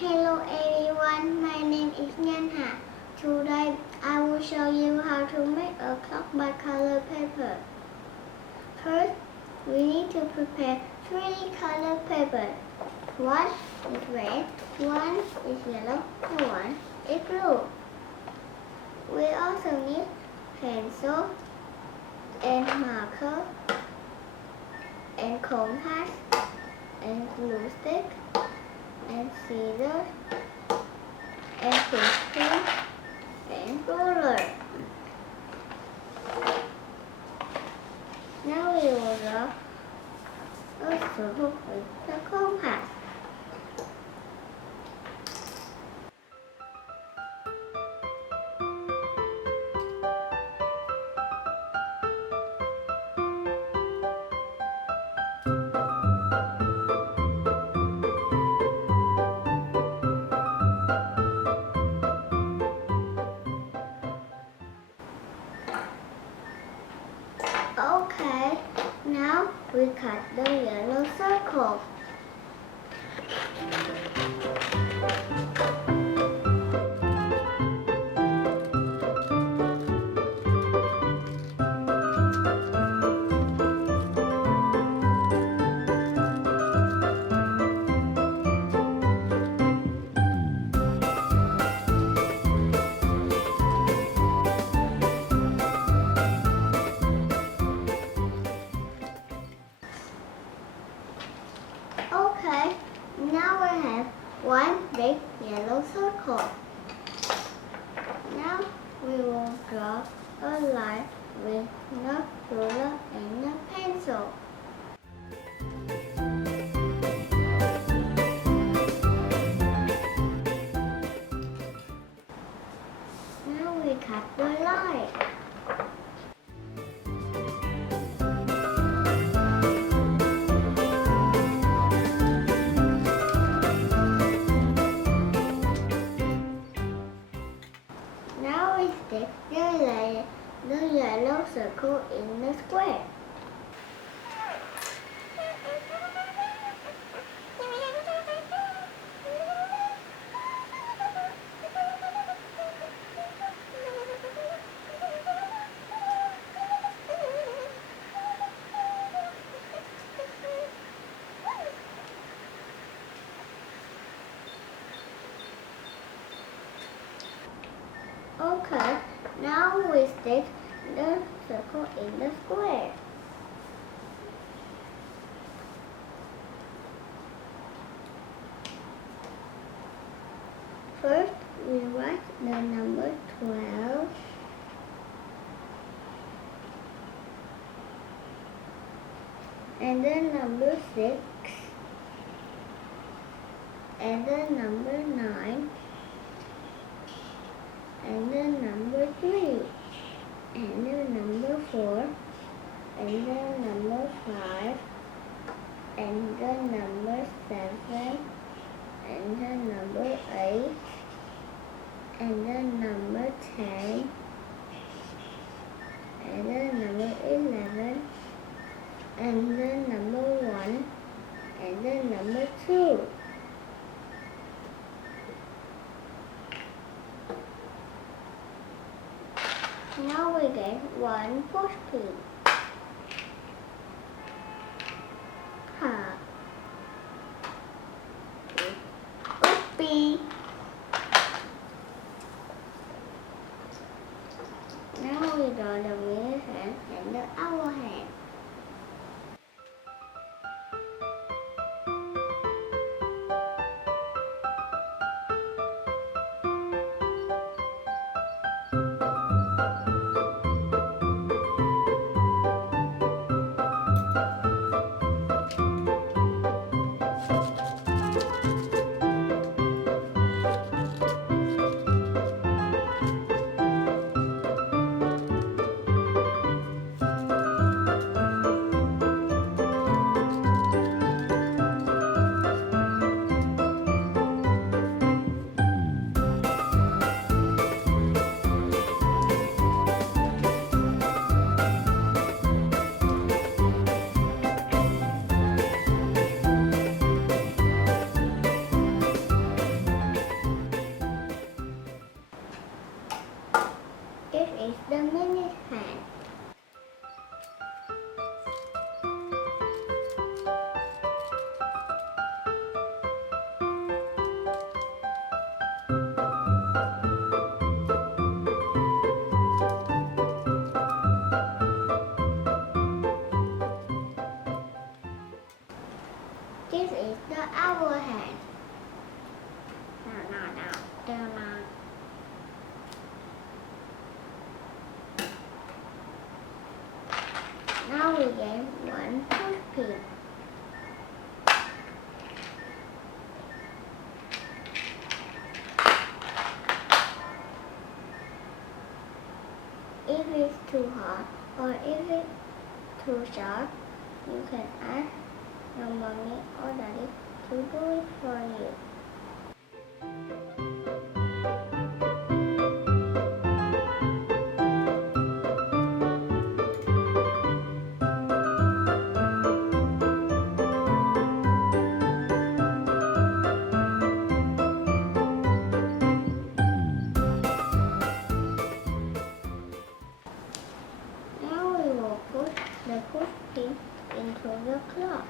Hello everyone, my name is Nhanha. Today I will show you how to make a clock by color paper. First, we need to prepare 3 color papers. One is red, one is yellow, and one is blue. We also need pencil and marker and compass and glue stick and scissors and pencil and ruler. Now we will draw a circle with the compass. Okay, now we cut the yellow circle. Okay, now we have one big yellow circle. Now we will draw a line with the ruler and the pencil. Now we cut the line. Now we stick the yellow circle in the square. Okay, now we stick the circle in the square. First, we write the number 12. And then number 6. And then number 9. And then number 3, and then number 4, and then number 5, and then number 7, and then number 8, and then number 10, and then number 11, and then number 1, and then number 2. Now we get one push pin. Oopsie. Now we draw the mirror hand and the owl hand. is the minute hand. This is the hour hand. Now we get one pushpin. If it's too hard or if it's too short, you can ask your mommy or daddy to do it for you. Now we will put the pushpin into the clock.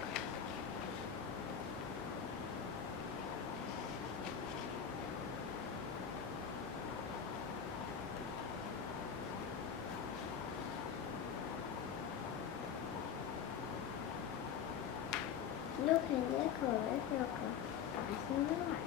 You can decorate your clock as you like.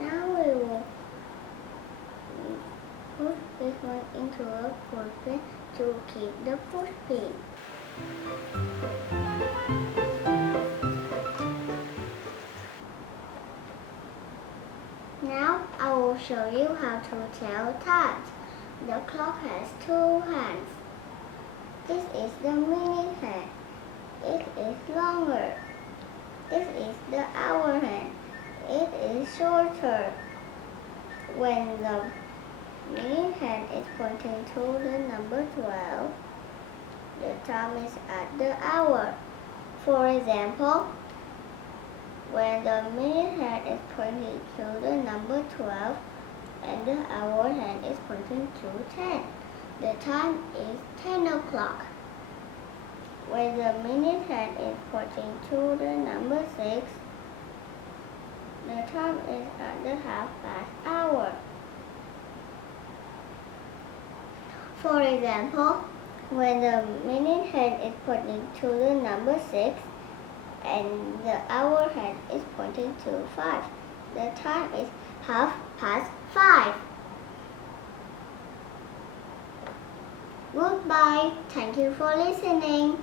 Now we will put this one into a pushpin to keep the pushpin. Now I will show you how to tell times. The clock has two hands. This is the minute hand. It is longer. This is the hour hand. It is shorter. When the minute hand is pointing to the number 12, the time is at the hour. For example, when the minute hand is pointing to the number 12 and the hour hand is pointing to 10, the time is 10 o'clock. When the minute hand is pointing to the number 6, the time is at the half-past hour. For example, when the minute hand is pointing to the number 6 and the hour hand is pointing to 5, the time is 5:30. Goodbye. Thank you for listening.